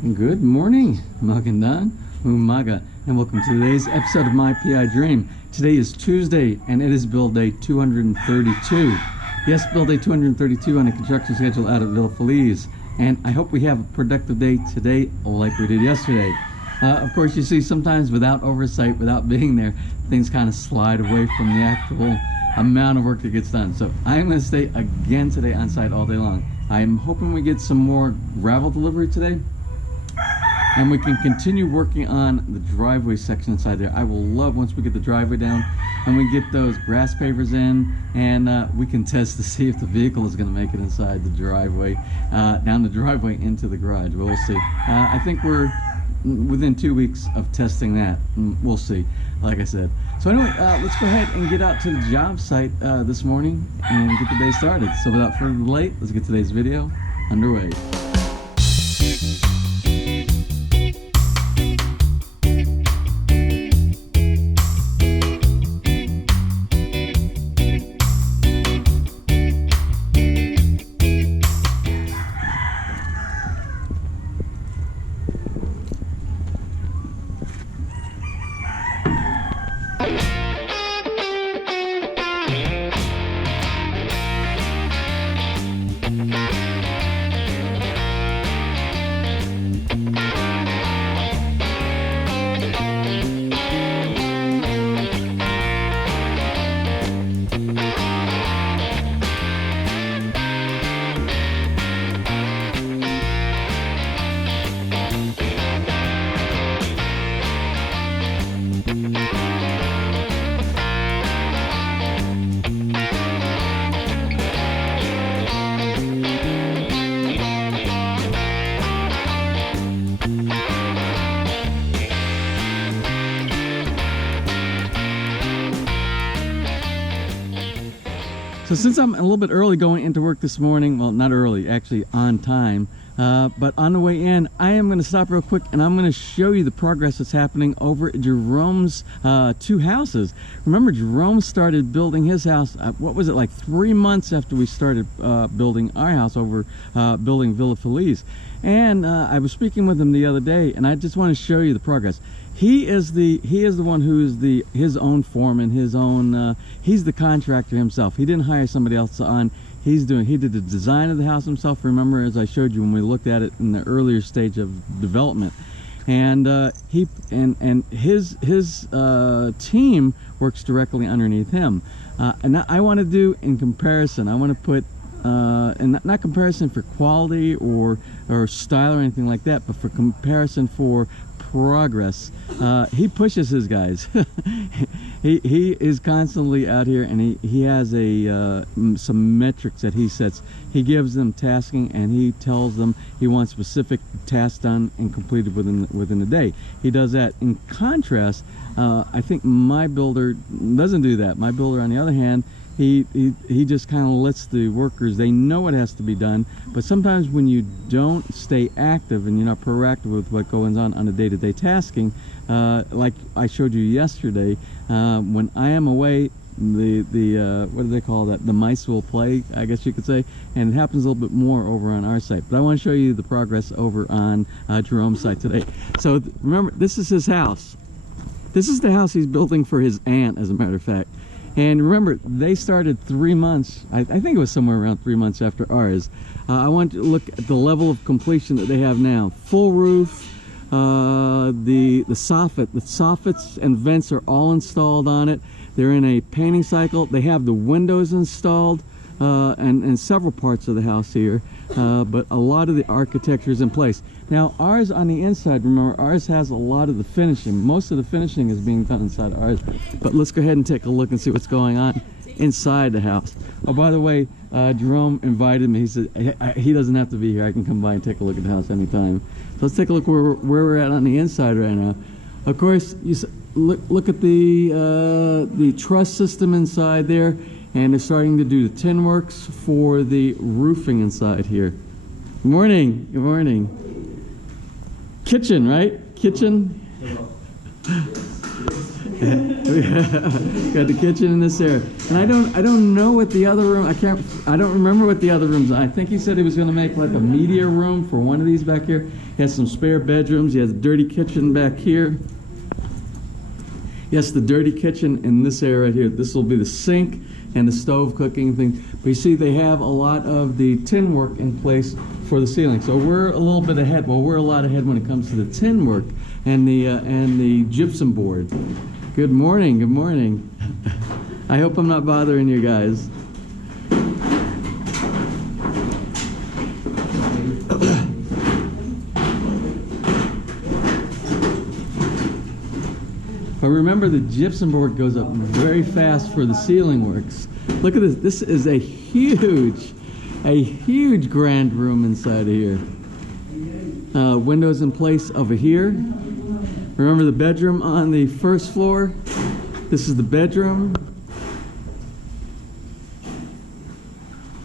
Good morning, Magandang Umaga, and welcome to today's episode of My PI Dream. Today is Tuesday, and it is build day 232. Yes, build day 232 on a construction schedule out of FELIZ. And I hope we have a productive day today like we did yesterday. Of course, you see, sometimes without oversight, without being there, things kind of slide away from the actual amount of work that gets done. So I'm going to stay again today on site all day long. I'm hoping we get some more gravel delivery today, and we can continue working on the driveway section inside there. I will love once we get the driveway down and we get those grass pavers in, and we can test to see if the vehicle is going to make it inside the driveway, down the driveway into the garage. We'll see. I think we're within 2 weeks of testing that. We'll see, like I said. So anyway, let's go ahead and get out to the job site this morning and get the day started. So without further delay, let's get today's video underway. So since I'm a little bit early going into work this morning, well, not early, actually on time, but on the way in, I am going to stop real quick and I'm going to show you the progress that's happening over at Jerome's two houses. Remember, Jerome started building his house, what was it, like 3 months after we started building our house over building Villa FELIZ. And I was speaking with him the other day, and I just want to show you the progress. He is the one who is his own foreman, his own. He's the contractor himself. He didn't hire somebody else on. He did the design of the house himself. Remember, as I showed you when we looked at it in the earlier stage of development, and his team works directly underneath him. And I want to do in comparison. I want to put. And not comparison for quality or style or anything like that, but for comparison for progress. He pushes his guys. he is constantly out here, and he has some metrics that he sets. He gives them tasking, and he tells them he wants specific tasks done and completed within the day. He does that. In contrast, I think my builder doesn't do that. My builder, on the other hand, he just kind of lets the workers, they know what has to be done, but sometimes when you don't stay active and you're not proactive with what goes on a day-to-day tasking, like I showed you yesterday, when I am away, the what do they call that? The mice will play, I guess you could say, and it happens a little bit more over on our site. But I want to show you the progress over on Jerome's site today. So remember, this is his house. This is the house he's building for his aunt, as a matter of fact. And remember, they started 3 months, I think it was somewhere around 3 months after ours. I want you to look at the level of completion that they have now. Full roof, the soffits and vents are all installed on it. They're in a painting cycle. They have the windows installed and several parts of the house here, but a lot of the architecture is in place. Now ours on the inside, remember, ours has a lot of the finishing. Most of the finishing is being done inside ours, but let's go ahead and take a look and see what's going on inside the house. Oh, by the way, Jerome invited me. He said he doesn't have to be here. I can come by and take a look at the house anytime. So let's take a look where we're at on the inside right now. Of course, look at the truss system inside there, and they're starting to do the tin works for the roofing inside here. Good morning. Good morning. Kitchen, right? Kitchen. Got the kitchen in this area, and I don't know what the other room. I don't remember what the other rooms are. I think he said he was going to make like a media room for one of these back here. He has some spare bedrooms. He has a dirty kitchen back here. Yes, the dirty kitchen in this area right here. This will be the sink and the stove cooking thing. But you see, they have a lot of the tin work in place for the ceiling. So we're a little bit ahead. Well, we're a lot ahead when it comes to the tin work and the gypsum board. Good morning. Good morning. I hope I'm not bothering you guys. But remember, the gypsum board goes up very fast for the ceiling works. Look at this. This is a huge grand room inside of here. Windows in place over here. Remember the bedroom on the first floor? This is the bedroom.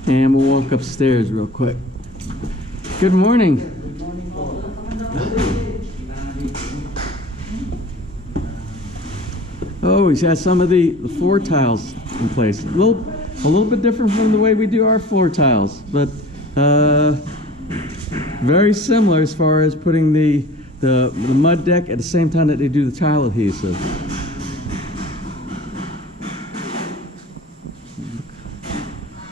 And we'll walk upstairs real quick. Good morning. Oh, he's got some of the floor tiles in place. A little bit different from the way we do our floor tiles, but very similar as far as putting the mud deck at the same time that they do the tile adhesive.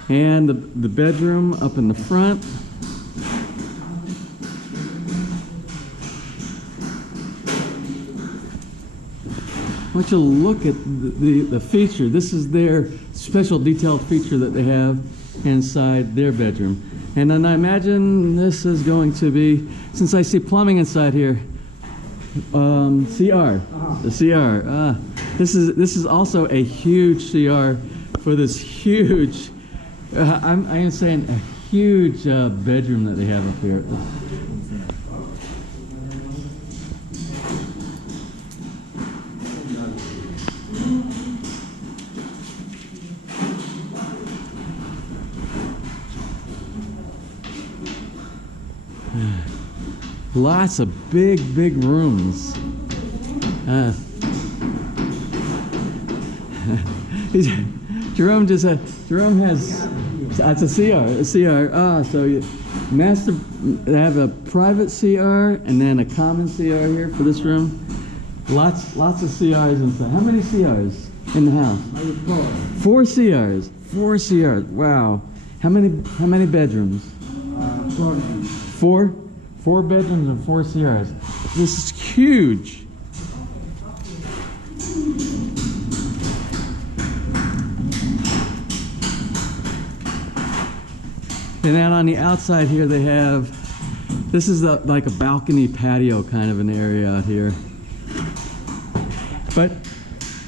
And the bedroom up in the front. I want you to look at the feature. This is their special detailed feature that they have inside their bedroom. And then I imagine this is going to be, since I see plumbing inside here, CR. The CR. This is also a huge CR for this huge, I am saying a huge bedroom that they have up here. Lots of big rooms. Jerome has, it's a CR. So they have a private CR and then a common CR here for this room. Lots of CRs inside. How many CRs in the house? Four CRs. 4 CRs. Wow. How many bedrooms? 4. 4 bedrooms and 4 CRs. This is huge. And then on the outside here they have, this is like a balcony patio kind of an area out here. But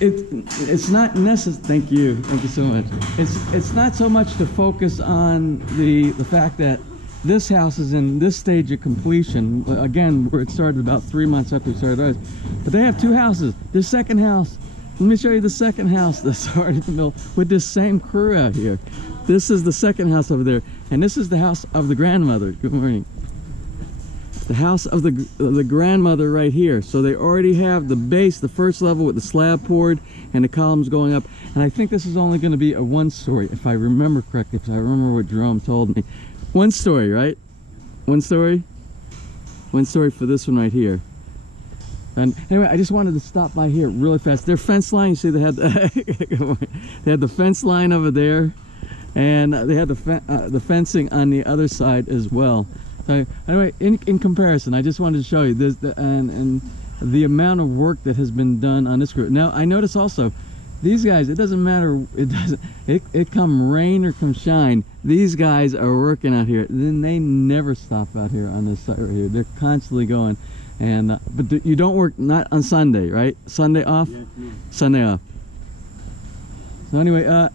it's not necessary. Thank you so much. It's not so much to focus on the fact that this house is in this stage of completion. Again, where it started about 3 months after we started ours. But they have 2 houses. Their second house. Let me show you the second house that's already built with this same crew out here. This is the second house over there, and this is the house of the grandmother. Good morning. The house of the grandmother right here. So they already have the base, the first level with the slab poured and the columns going up. And I think this is only going to be a 1-story, if I remember correctly, if I remember what Jerome told me. 1 story, right? 1 story? 1 story for this one right here. And anyway, I just wanted to stop by here really fast. Their fence line, you see they had the fence line over there, and they had the fencing on the other side as well. So anyway, in comparison, I just wanted to show you this and the amount of work that has been done on this group. Now I notice also, these guys, it doesn't matter, it come rain or come shine, these guys are working out here. Then they never stop out here on this site right here. They're constantly going. And but you don't work, not on Sunday, right? Sunday off? Yeah, no. Sunday off. So anyway,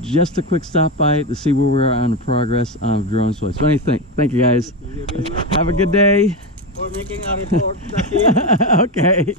just a quick stop by to see where we are on the progress of Jerome's place. What do you think? Thank you guys. Have a good day. We're making a report. Okay.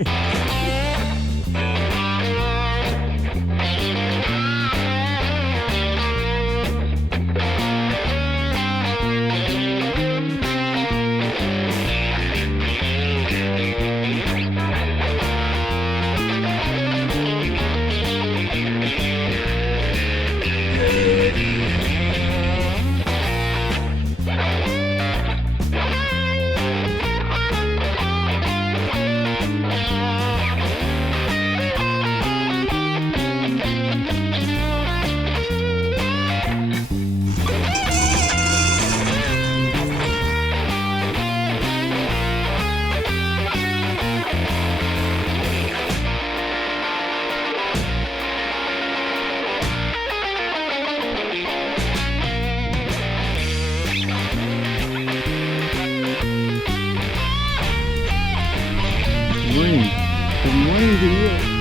through the year.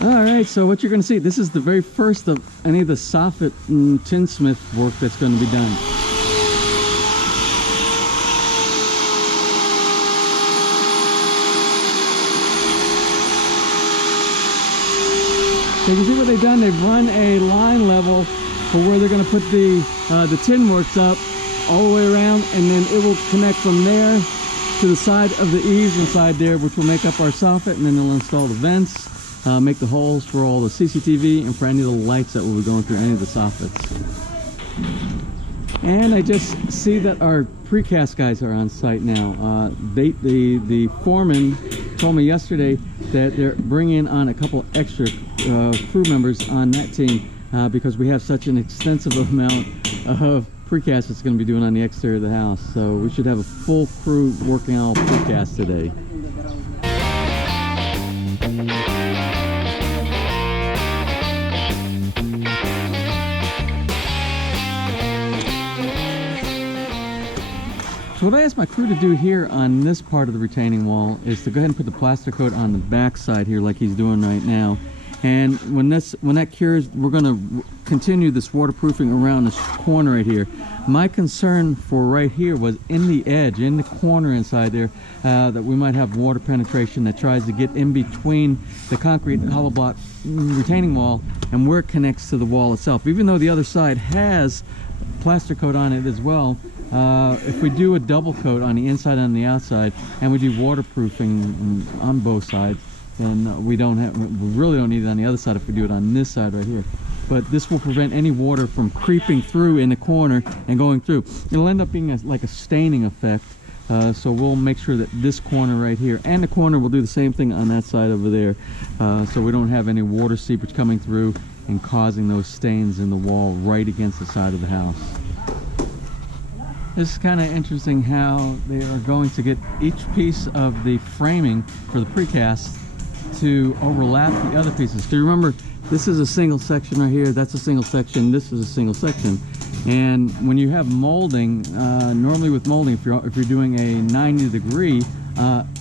Alright, so what you're going to see, this is the very first of any of the soffit and tinsmith work that's going to be done. So you can see what they've done. They've run a line level for where they're going to put the tin works up all the way around, and then it will connect from there to the side of the eaves inside there, which will make up our soffit, and then they'll install the vents. Make the holes for all the CCTV and for any of the lights that will be going through any of the soffits. And I just see that our precast guys are on site now. The foreman told me yesterday that they're bringing on a couple extra crew members on that team because we have such an extensive amount of precast that's going to be doing on the exterior of the house. So we should have a full crew working on all precast today. So what I asked my crew to do here on this part of the retaining wall is to go ahead and put the plaster coat on the back side here like he's doing right now. And when that cures, we're going to continue this waterproofing around this corner right here. My concern for right here was in the edge, in the corner inside there, that we might have water penetration that tries to get in between the concrete hollow block retaining wall and where it connects to the wall itself. Even though the other side has plaster coat on it as well, if we do a double coat on the inside and on the outside, and we do waterproofing on both sides, then we really don't need it on the other side if we do it on this side right here. But this will prevent any water from creeping through in the corner and going through. It'll end up being like a staining effect. So we'll make sure that this corner right here and the corner will do the same thing on that side over there, so we don't have any water seepage coming through and causing those stains in the wall right against the side of the house. This is kind of interesting how they are going to get each piece of the framing for the precast to overlap the other pieces. So remember, this is a single section right here, that's a single section, this is a single section. And when you have molding, normally with molding, if you're doing a 90 degree,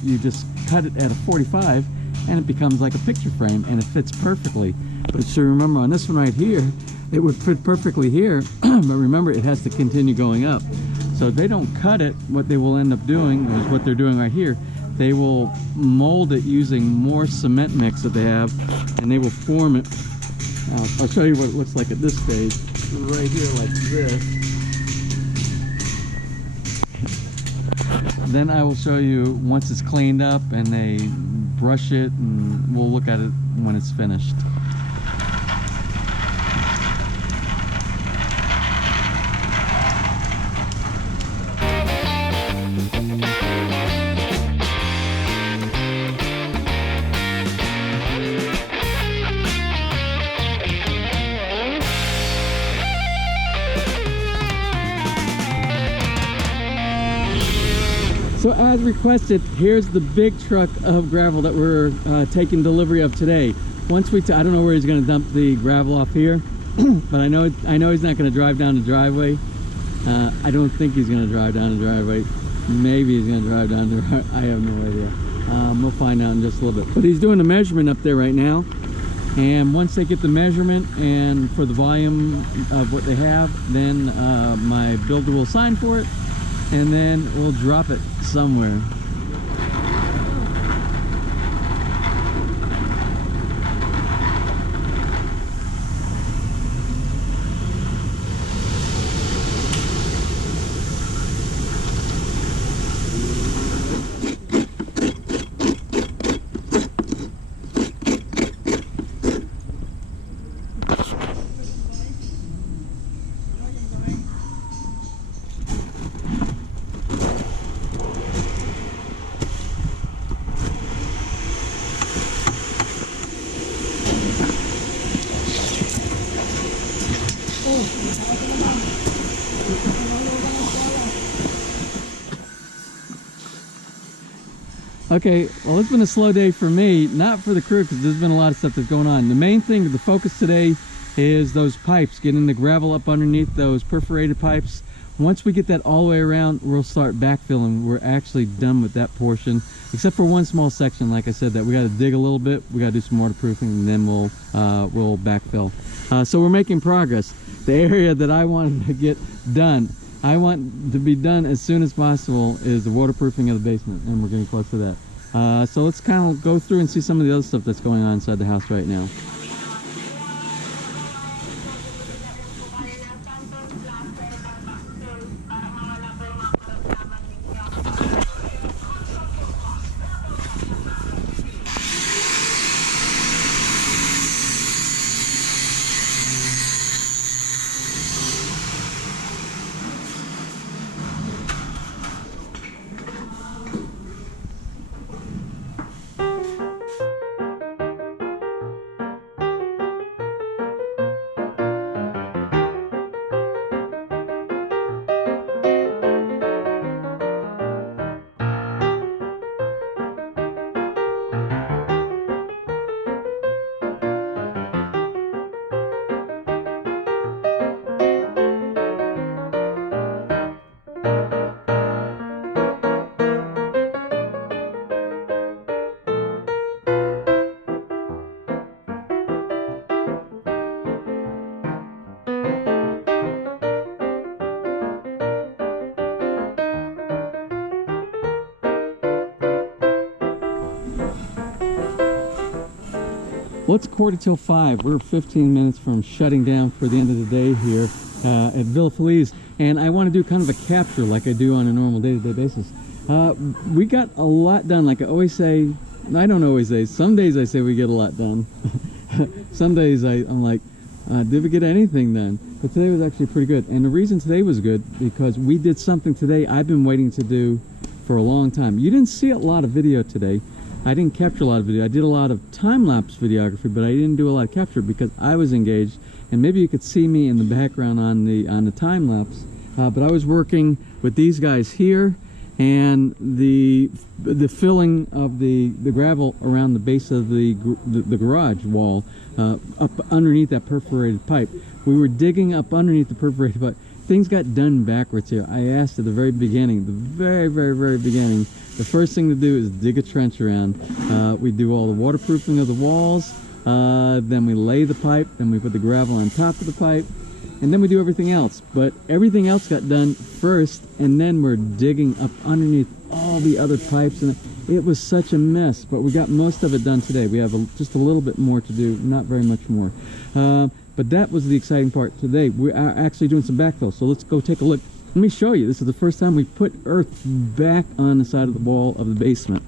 you just cut it at a 45 and it becomes like a picture frame and it fits perfectly. But so remember, on this one right here, it would fit perfectly here, but remember, it has to continue going up. So if they don't cut it, what they will end up doing is what they're doing right here. They will mold it using more cement mix that they have, and they will form it. I'll show you what it looks like at this stage. Right here, like this. Then I will show you once it's cleaned up and they brush it, and we'll look at it when it's finished. So as requested, here's the big truck of gravel that we're taking delivery of today. Once I don't know where he's going to dump the gravel off here, but I know he's not going to drive down the driveway. I don't think he's going to drive down the driveway. Maybe he's going to drive down the I have no idea. We'll find out in just a little bit. But he's doing the measurement up there right now. And once they get the measurement and for the volume of what they have, then my builder will sign for it. And then we'll drop it somewhere. Okay, well, it's been a slow day for me, not for the crew, because there's been a lot of stuff that's going on. The main thing, the focus today is those pipes, getting the gravel up underneath those perforated pipes. Once we get that all the way around, we'll start backfilling. We're actually done with that portion, except for one small section, like I said, that we got to dig a little bit. We got to do some waterproofing, and then we'll backfill. So we're making progress. The area that I wanted to get done, I want to be done as soon as possible, is the waterproofing of the basement, and we're getting close to that. So let's kind of go through and see some of the other stuff that's going on inside the house right now. Well, it's 4:45. We're 15 minutes from shutting down for the end of the day here at FELIZ, and I want to do kind of a capture like I do on a normal day-to-day basis. We got a lot done, like I always say. I don't always say. Some days I say we get a lot done. Some days I'm like, did we get anything done? But today was actually pretty good. And the reason today was good, because we did something today I've been waiting to do for a long time. You didn't see a lot of video today. I didn't capture a lot of video. I did a lot of time-lapse videography, but I didn't do a lot of capture because I was engaged. And maybe you could see me in the background on the time-lapse. But I was working with these guys here, and the filling of the gravel around the base of the garage wall, up underneath that perforated pipe. We were digging up underneath the perforated pipe. Things got done backwards here. I asked at the very beginning, the very beginning, the first thing to do is dig a trench around. We do all the waterproofing of the walls, then we lay the pipe, then we put the gravel on top of the pipe, and then we do everything else. But everything else got done first, and then we're digging up underneath all the other pipes, and it was such a mess. But we got most of it done today. We have just a little bit more to do, not very much more. But that was the exciting part today. We are actually doing some backfill, so let's go take a look. Let me show you. This is the first time we put earth back on the side of the wall of the basement.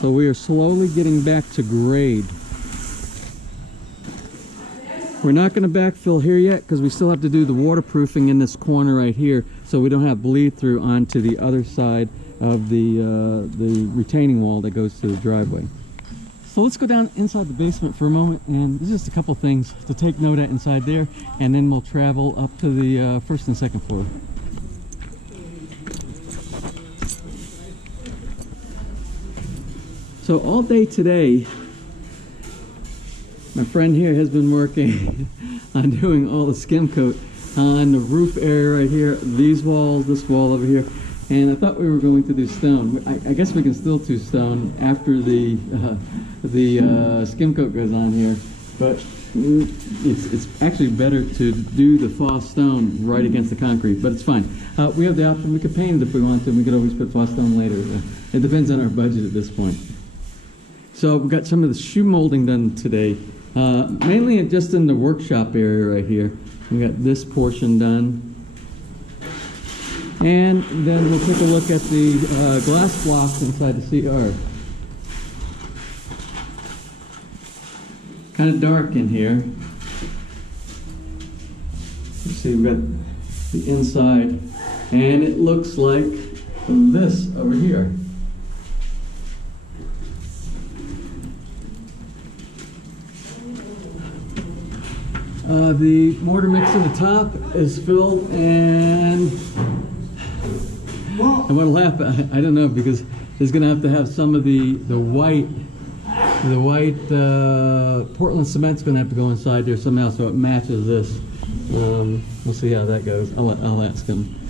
So we are slowly getting back to grade. We're not going to backfill here yet because we still have to do the waterproofing in this corner right here, so we don't have bleed through onto the other side of the retaining wall that goes to the driveway. So let's go down inside the basement for a moment, and there's just a couple things to take note of inside there, and then we'll travel up to the first and second floor. So all day today, my friend here has been working on doing all the skim coat on the roof area right here, these walls, this wall over here, and I thought we were going to do stone. I guess we can still do stone after the skim coat goes on here, but it's actually better to do the false stone right against the concrete, but it's fine. We have the option. We could paint it if we want to, and we could always put false stone later. It depends on our budget at this point. So we've got some of the shoe molding done today. Mainly just in the workshop area right here. We got this portion done. And then we'll take a look at the glass blocks inside the CR. Kind of dark in here. You see, we've got the inside, and it looks like this over here. The mortar mix in the top is filled, and what'll happen, I don't know, because it's going to have some of the white Portland cement's going to have to go inside there somehow so it matches this. We'll see how that goes. I'll ask him.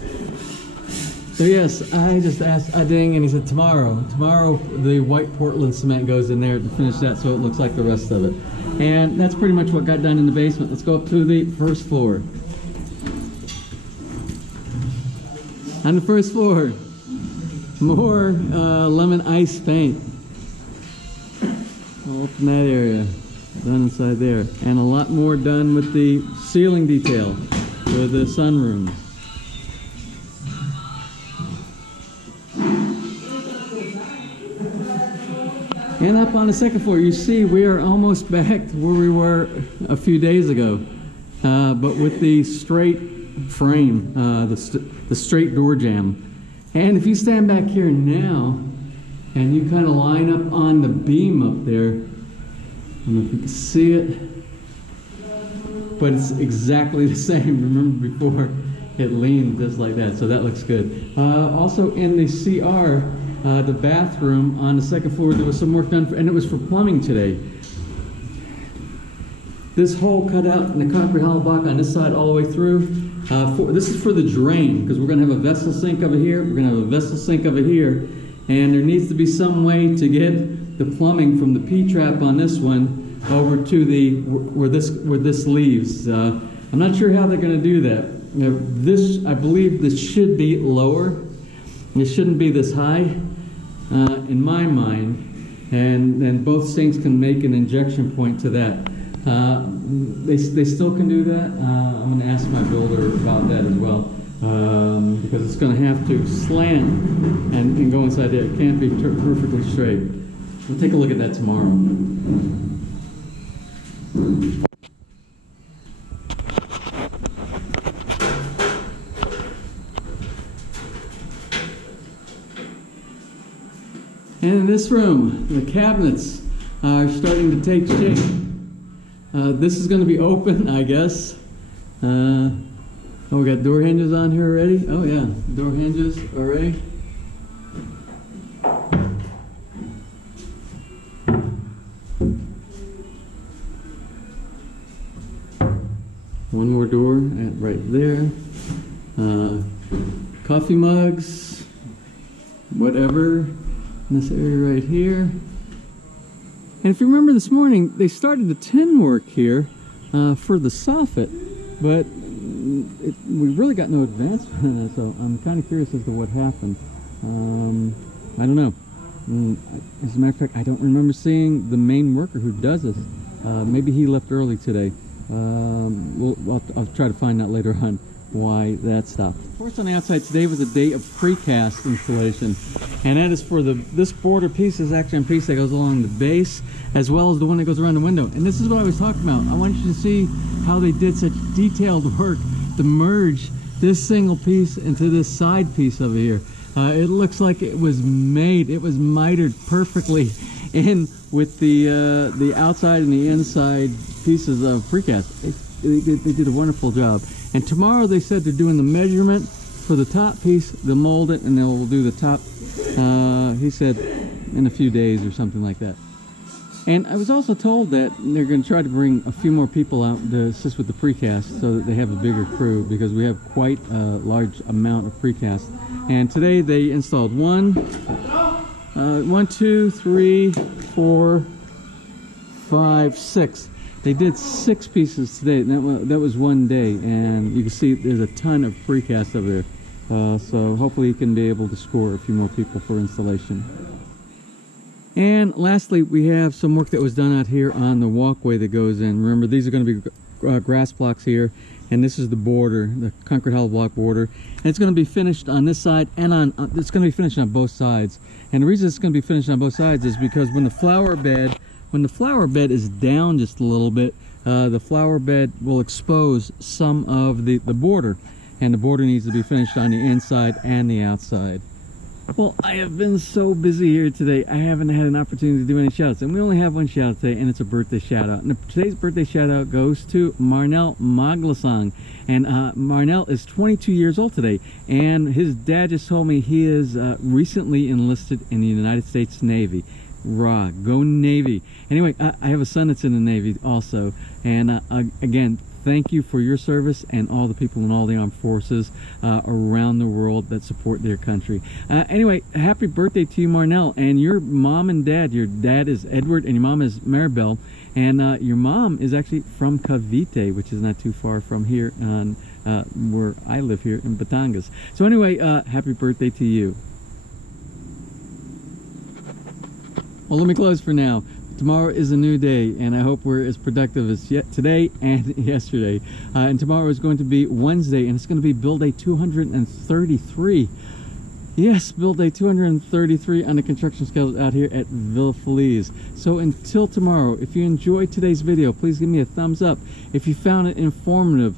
So yes, I just asked Ading, and he said tomorrow the white Portland cement goes in there to finish that so it looks like the rest of it. And that's pretty much what got done in the basement. Let's go up to the first floor. On the first floor, more lemon ice paint. I'll open that area, done inside there. And a lot more done with the ceiling detail for the sunrooms. And up on the second floor, you see we are almost back to where we were a few days ago, but with the straight frame, the straight door jamb. And if you stand back here now, and you kind of line up on the beam up there, I don't know if you can see it, but it's exactly the same. Remember before, it leaned just like that, so that looks good. Also in the CR, the bathroom on the second floor, there was some work done, and it was for plumbing today. This hole cut out in the concrete hollow block on this side all the way through. This is for the drain, because we're going to have a vessel sink over here. We're going to have a vessel sink over here, and there needs to be some way to get the plumbing from the P-trap on this one over to the where this leaves. I'm not sure how they're going to do that. I believe this should be lower. It shouldn't be this high, in my mind, and both sinks can make an injection point to that. They still can do that. I'm going to ask my builder about that as well, because it's going to have to slant and go inside there. It can't be perfectly straight. We'll take a look at that tomorrow. And in this room, the cabinets are starting to take shape. This is going to be open, I guess. Oh, we got door hinges on here already? Oh yeah, door hinges already. One more door right there. Coffee mugs, whatever. In this area right here. And if you remember this morning, they started the tin work here for the soffit, but we really got no advancement on that, so I'm kind of curious as to what happened. I don't know. As a matter of fact, I don't remember seeing the main worker who does this. Maybe he left early today. I'll try to find out later on why that stopped. Of course, on the outside today was a day of precast installation, and that is for this border piece is actually a piece that goes along the base as well as the one that goes around the window. And this is what I was talking about. I want you to see how they did such detailed work to merge this single piece into this side piece over here. It looks like it was mitered perfectly in with the outside and the inside pieces of precast. They did a wonderful job. And tomorrow they said they're doing the measurement for the top piece. They'll mold it and they'll do the top, he said, in a few days or something like that. And I was also told that they're going to try to bring a few more people out to assist with the precast so that they have a bigger crew, because we have quite a large amount of precast. And today they installed 1, 2, 3, 4, 5, 6. They did 6 pieces today. That was one day, and you can see there's a ton of precast over there. So hopefully you can be able to score a few more people for installation. And lastly, we have some work that was done out here on the walkway that goes in. Remember, these are going to be grass blocks here, and this is the border, the concrete hollow block border. And it's going to be finished on this side, and it's going to be finished on both sides. And the reason it's going to be finished on both sides is because when the flower bed is down just a little bit, the flower bed will expose some of the border, and the border needs to be finished on the inside and the outside. Well, I have been so busy here today, I haven't had an opportunity to do any shout outs. And we only have one shout out today, and it's a birthday shout out. And today's birthday shout out goes to Marnell Maglasang. And Marnell is 22 years old today. And his dad just told me he is recently enlisted in the United States Navy. Raw, go Navy. Anyway, I have a son that's in the Navy also. And again, thank you for your service and all the people in all the armed forces around the world that support their country. Anyway, happy birthday to you, Marnell. And your mom and dad, your dad is Edward and your mom is Maribel. And your mom is actually from Cavite, which is not too far from here on where I live here in Batangas. So anyway, happy birthday to you. Well, let me close for now. Tomorrow is a new day, and I hope we're as productive as today and yesterday. And tomorrow is going to be Wednesday, and it's going to be build day 233. Yes, build day 233 on the construction schedule out here at FELIZ. So until tomorrow, if you enjoyed today's video, please give me a thumbs up. If you found it informative,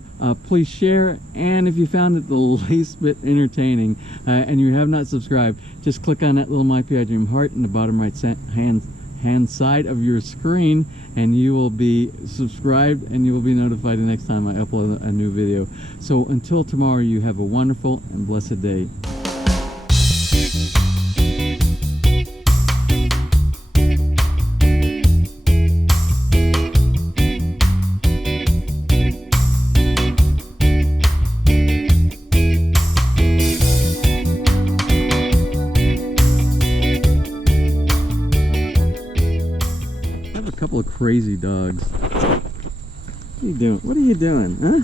please share. And if you found it the least bit entertaining and you have not subscribed, just click on that little My PI Dream heart in the bottom right hand side of your screen, and you will be subscribed and you will be notified the next time I upload a new video. So until tomorrow, you have a wonderful and blessed day. Couple of crazy dogs. What are you doing? What are you doing, huh?